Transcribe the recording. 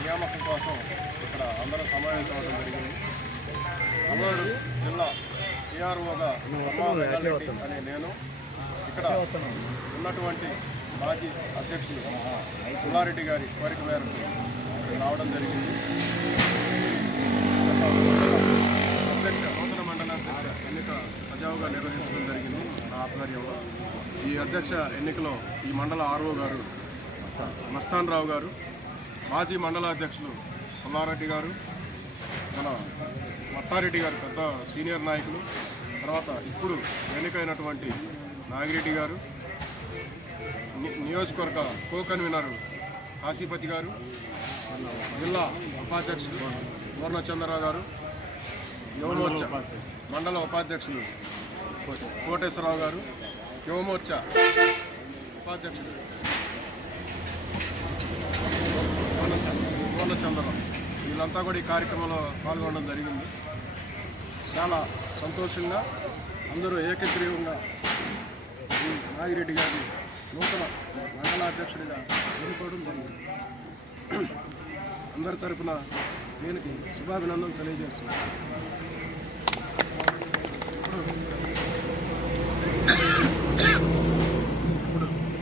నియామకం కోసం ఇక్కడ అందరూ సమావేశం అవడం జరిగింది. అల్లూరు జిల్లా టీఆర్ఓగా అనే నేను ఇక్కడ ఉన్నటువంటి మాజీ అధ్యక్షులు పుల్లారెడ్డి గారి కోరిక మేరకు రావడం జరిగింది. అధ్యక్ష నూతన మండల అధ్యక్ష ఎన్నిక సజావుగా నిర్వహించడం జరిగింది. నా ఆధ్వర్యంలో ఈ అధ్యక్ష ఎన్నికలో ఈ మండల ఆర్ఓ గారు మస్తాన్ రావు గారు మాజీ మండల అధ్యక్షులు పుల్లారెడ్డి గారు మన మట్టారెడ్డి గారు పెద్ద సీనియర్ నాయకులు తర్వాత ఇప్పుడు ఎన్నికైనటువంటి నాగిరెడ్డి గారు ని- నియోజకవర్గ కో కన్వీనర్ కాశీపతి గారు జిల్లా ఉపాధ్యక్షులు పూర్ణచంద్రరావు గారు యువమోర్చా మండల ఉపాధ్యక్షులు కోటేశ్వరరావు గారు యువమోర్చా ఉపాధ్యక్షులు పూర్ణచంద్రరావు వీళ్ళంతా కూడా ఈ కార్యక్రమంలో పాల్గొనడం జరిగింది. చాలా సంతోషంగా అందరూ ఏకగ్రీవంగా ఈ నాగిరెడ్డి గారిని నూతన మండలాధ్యక్షుడిగా ఎన్నుకోవడం జరిగింది. అందరి తరపున దీనికి శుభాభినందనలు తెలియజేస్తున్నాను.